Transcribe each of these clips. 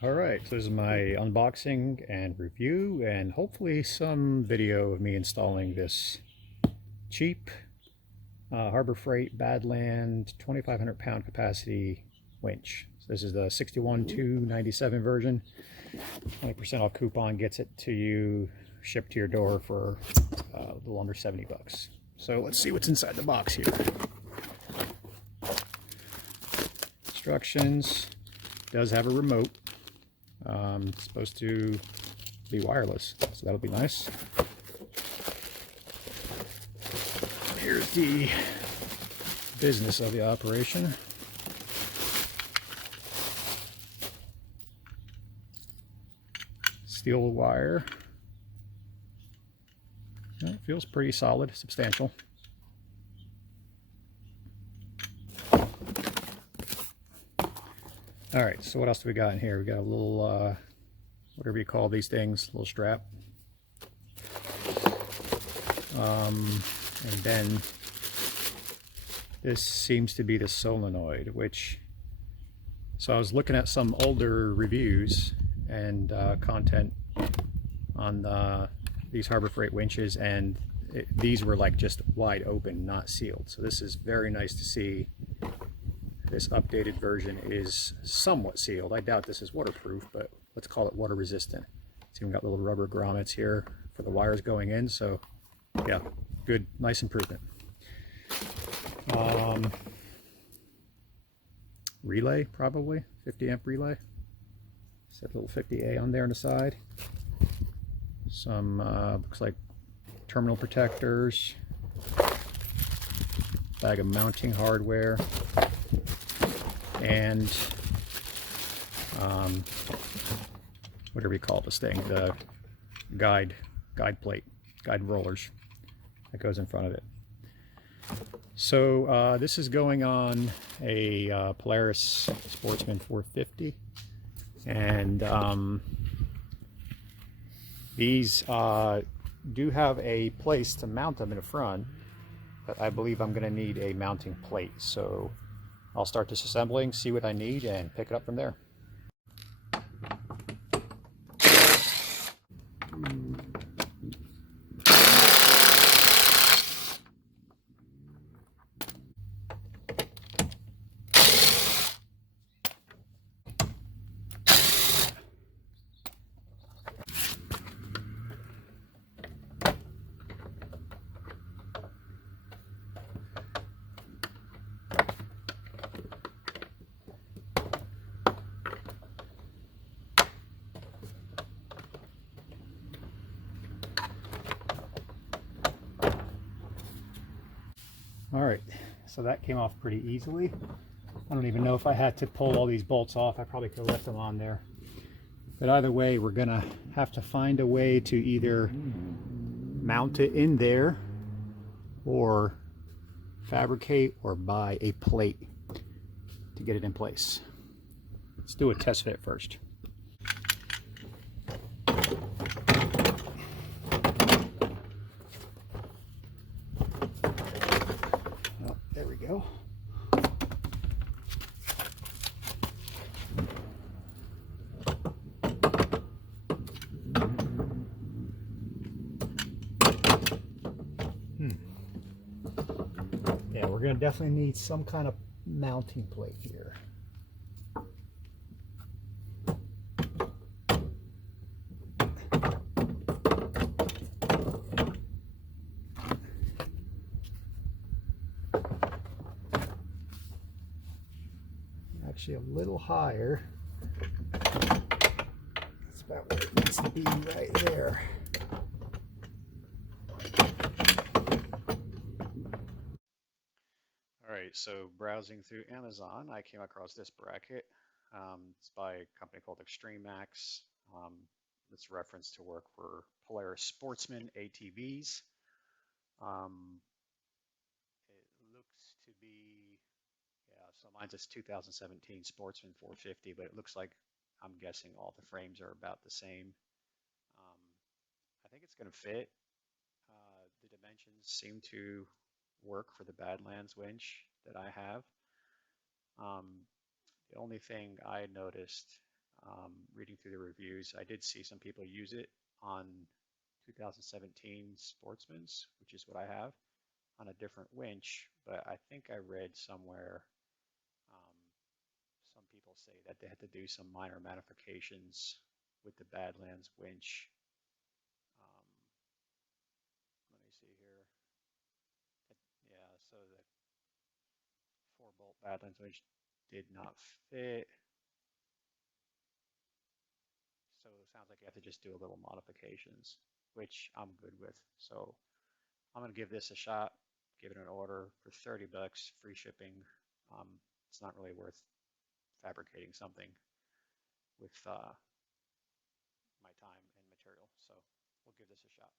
All right, so this is my unboxing and review, and hopefully some video of me installing this cheap Harbor Freight Badlands 2,500 pound capacity winch. So this is the 61,297 version. 20% off coupon gets it to you, shipped to your door for a little under 70 bucks. So let's see what's inside the box here. Instructions. Does have a remote. It's supposed to be wireless, so that'll be nice. Here's the business of the operation. Steel wire. It feels pretty solid, substantial. All right, so what else do we got in here? We got a little, whatever you call these things, little strap. And then this seems to be the solenoid, which, so I was looking at some older reviews and content on these Harbor Freight winches, and these were like just wide open, not sealed. So this is very nice to see. This updated version is somewhat sealed. I doubt this is waterproof, but let's call it water resistant. It's even got little rubber grommets here for the wires going in, so yeah, good, nice improvement. Relay, probably 50 amp relay. Set a little 50A on there on the side. Some looks like terminal protectors, bag of mounting hardware, and whatever you call this thing, the guide plate, guide rollers that goes in front of it. So this is going on a Polaris Sportsman 450, and these do have a place to mount them in the front, but I believe I'm going to need a mounting plate. So I'll start disassembling, see what I need, and pick it up from there. All right, so that came off pretty easily. I don't even know if I had to pull all these bolts off. I probably could have left them on there. But either way, we're gonna have to find a way to either mount it in there or fabricate or buy a plate to get it in place. Let's do a test fit first. Oh, there we go. Yeah, we're going to definitely need some kind of mounting plate here. Actually a little higher. That's about where it needs to be, right there. Alright, so browsing through Amazon, I came across this bracket. It's by a company called Extreme Max. It's referenced to work for Polaris Sportsman ATVs. It looks to be, yeah, so mine's a 2017 Sportsman 450, but it looks like, I'm guessing all the frames are about the same. I think it's going to fit. The dimensions seem to work for the Badlands winch that I have. The only thing I noticed reading through the reviews. I did see some people use it on 2017 Sportsman's, which is what I have, on a different winch, but I think I read somewhere some people say that they had to do some minor modifications with the Badlands winch. Let me see here. Yeah, so the 4-bolt Badlands winch did not fit. So it sounds like you have to just do a little modifications, which I'm good with. So I'm going to give this a shot, give it an order for 30 bucks, free shipping. It's not really worth fabricating something with my time and material. So we'll give this a shot.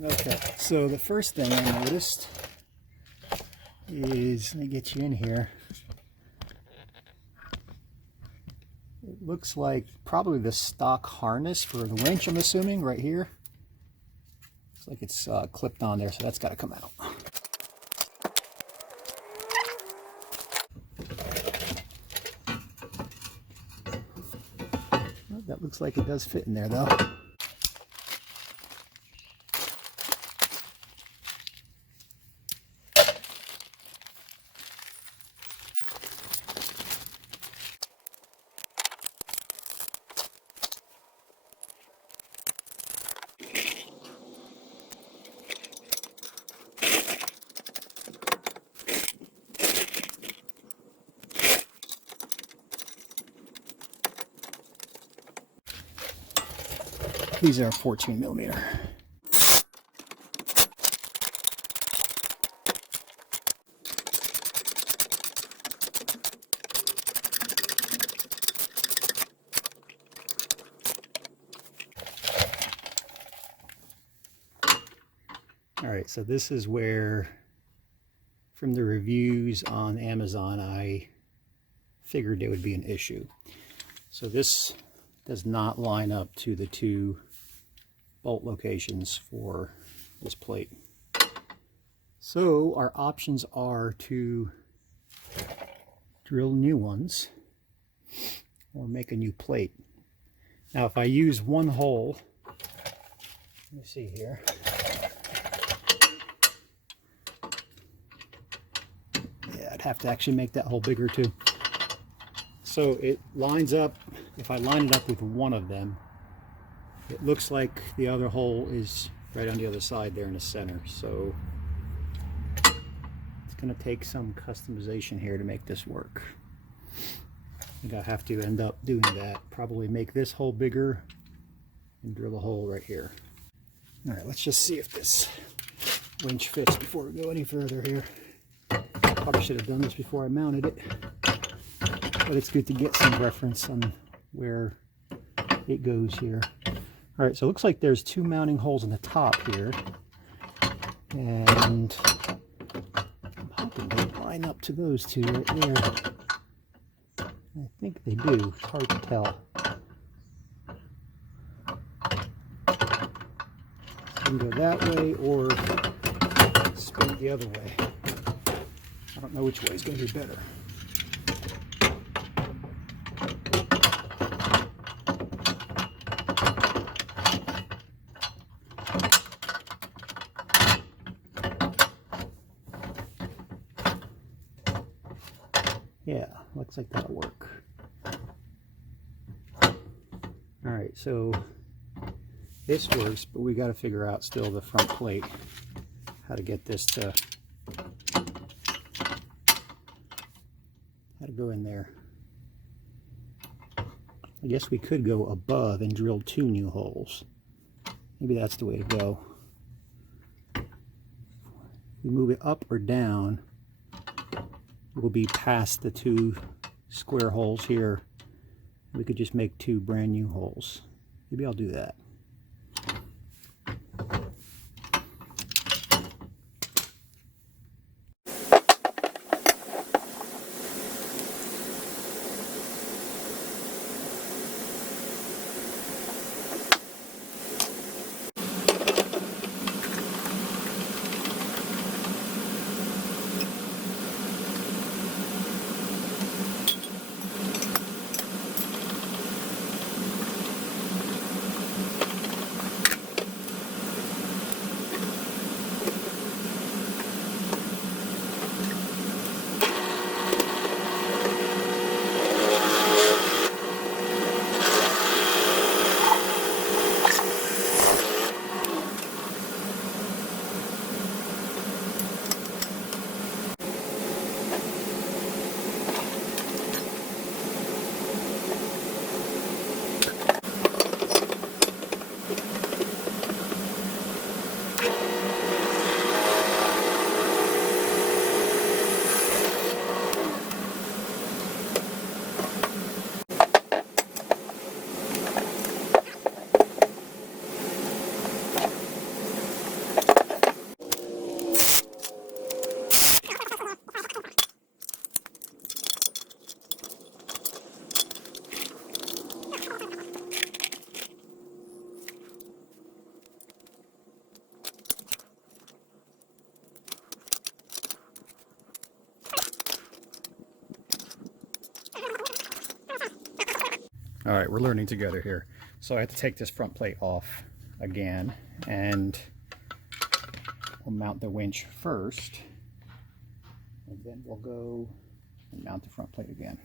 Okay, so the first thing I noticed is, let me get you in here, it looks like probably the stock harness for the winch, I'm assuming, right here. Looks like it's clipped on there, so that's got to come out. Well, that looks like it does fit in there, though. These are 14 millimeter. All right, so this is where, from the reviews on Amazon, I figured it would be an issue. So this does not line up to the 2 bolt locations for this plate. So our options are to drill new ones or make a new plate. Now if I use one hole, let me see here. Yeah, I'd have to actually make that hole bigger too. So it lines up, if I line it up with one of them, it looks like the other hole is right on the other side there in the center. So it's going to take some customization here to make this work. I think I'll have to end up doing that. Probably make this hole bigger and drill a hole right here. All right, let's just see if this winch fits before we go any further here. Probably should have done this before I mounted it, but it's good to get some reference on where it goes here. All right, so it looks like there's 2 mounting holes in the top here, and I'm hoping they line up to those 2 right there. I think they do. It's hard to tell. It's going to go that way or spin it the other way. I don't know which way is going to be better. Yeah, looks like that'll work. All right, so this works, but we got to figure out still the front plate, how to get this to, how to go in there. I guess we could go above and drill 2 new holes. Maybe that's the way to go. We move it up or down, we'll be past the 2 square holes here. We could just make 2 brand new holes. Maybe I'll do that. All right, we're learning together here. So I have to take this front plate off again, and we'll mount the winch first, and then we'll go and mount the front plate again.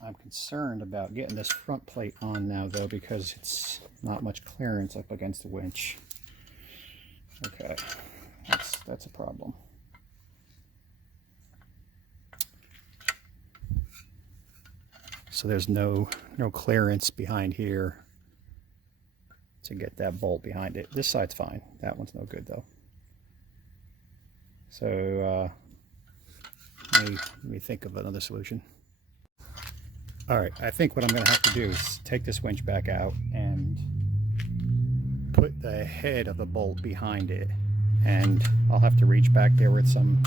I'm concerned about getting this front plate on now though, because it's not much clearance up against the winch. Okay, that's a problem. So there's no clearance behind here to get that bolt behind it. This side's fine. That one's no good though. So let me think of another solution. All right, I think what I'm going to have to do is take this winch back out and put the head of the bolt behind it, and I'll have to reach back there with some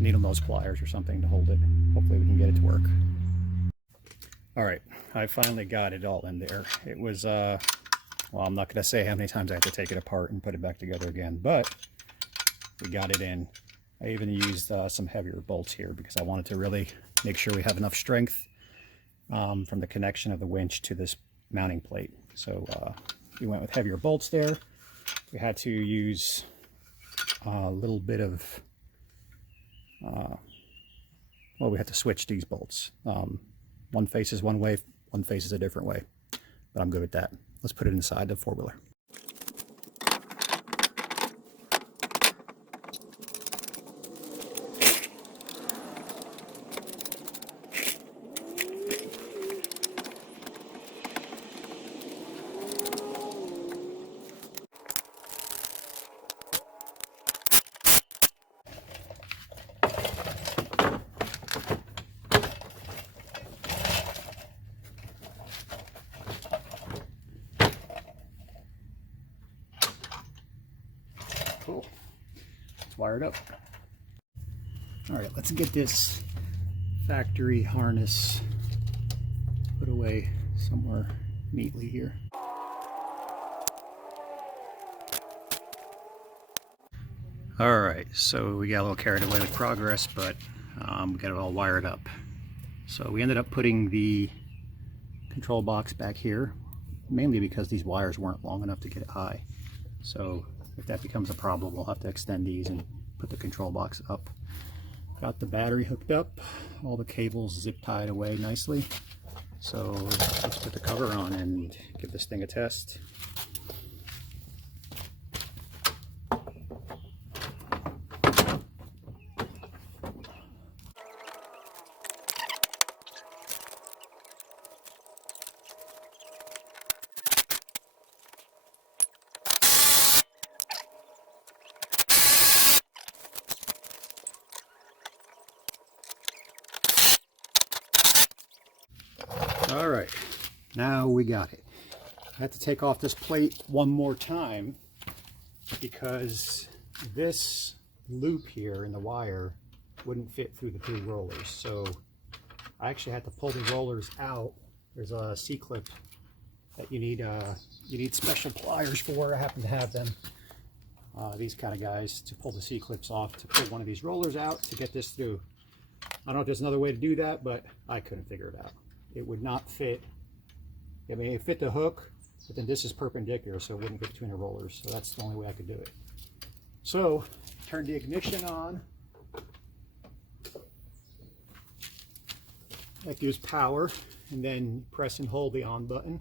needle nose pliers or something to hold it. Hopefully we can get it to work. All right, I finally got it all in there. It was, well, I'm not going to say how many times I had to take it apart and put it back together again, but we got it in. I even used some heavier bolts here because I wanted to really make sure we have enough strength from the connection of the winch to this mounting plate. So we went with heavier bolts there. We had to use a little bit of, well, we had to switch these bolts. One faces one way, one faces a different way, but I'm good with that. Let's put it inside the four-wheeler. Cool. It's wired up. All right, let's get this factory harness put away somewhere neatly here. All right, so we got a little carried away with progress, but we got it all wired up. So we ended up putting the control box back here, mainly because these wires weren't long enough to get it high. So if that becomes a problem, we'll have to extend these and put the control box up. Got the battery hooked up, all the cables zip tied away nicely. So let's put the cover on and give this thing a test. All right, now we got it. I have to take off this plate one more time because this loop here in the wire wouldn't fit through the two rollers. So I actually had to pull the rollers out. There's a C-clip that you need special pliers for. I happen to have them. These kind of guys to pull the C-clips off to pull one of these rollers out to get this through. I don't know if there's another way to do that, but I couldn't figure it out. It would not fit. I mean, it fit the hook, but then this is perpendicular, so it wouldn't fit between the rollers. So that's the only way I could do it. So turn the ignition on. That gives power, and then press and hold the on button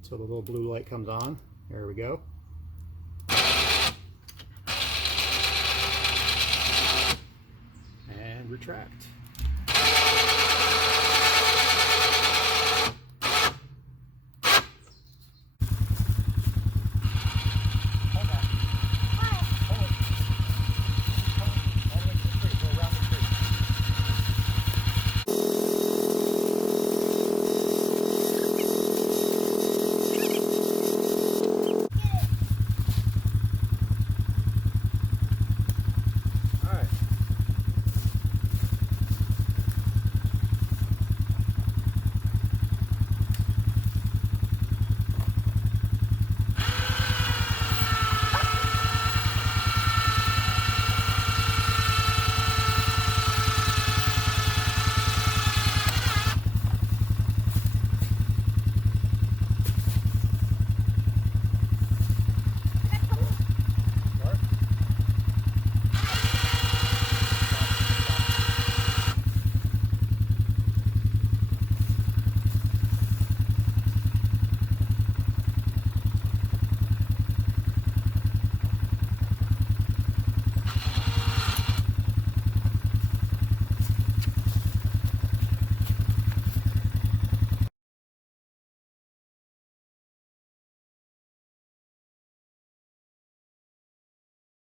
so the little blue light comes on. There we go. And retract.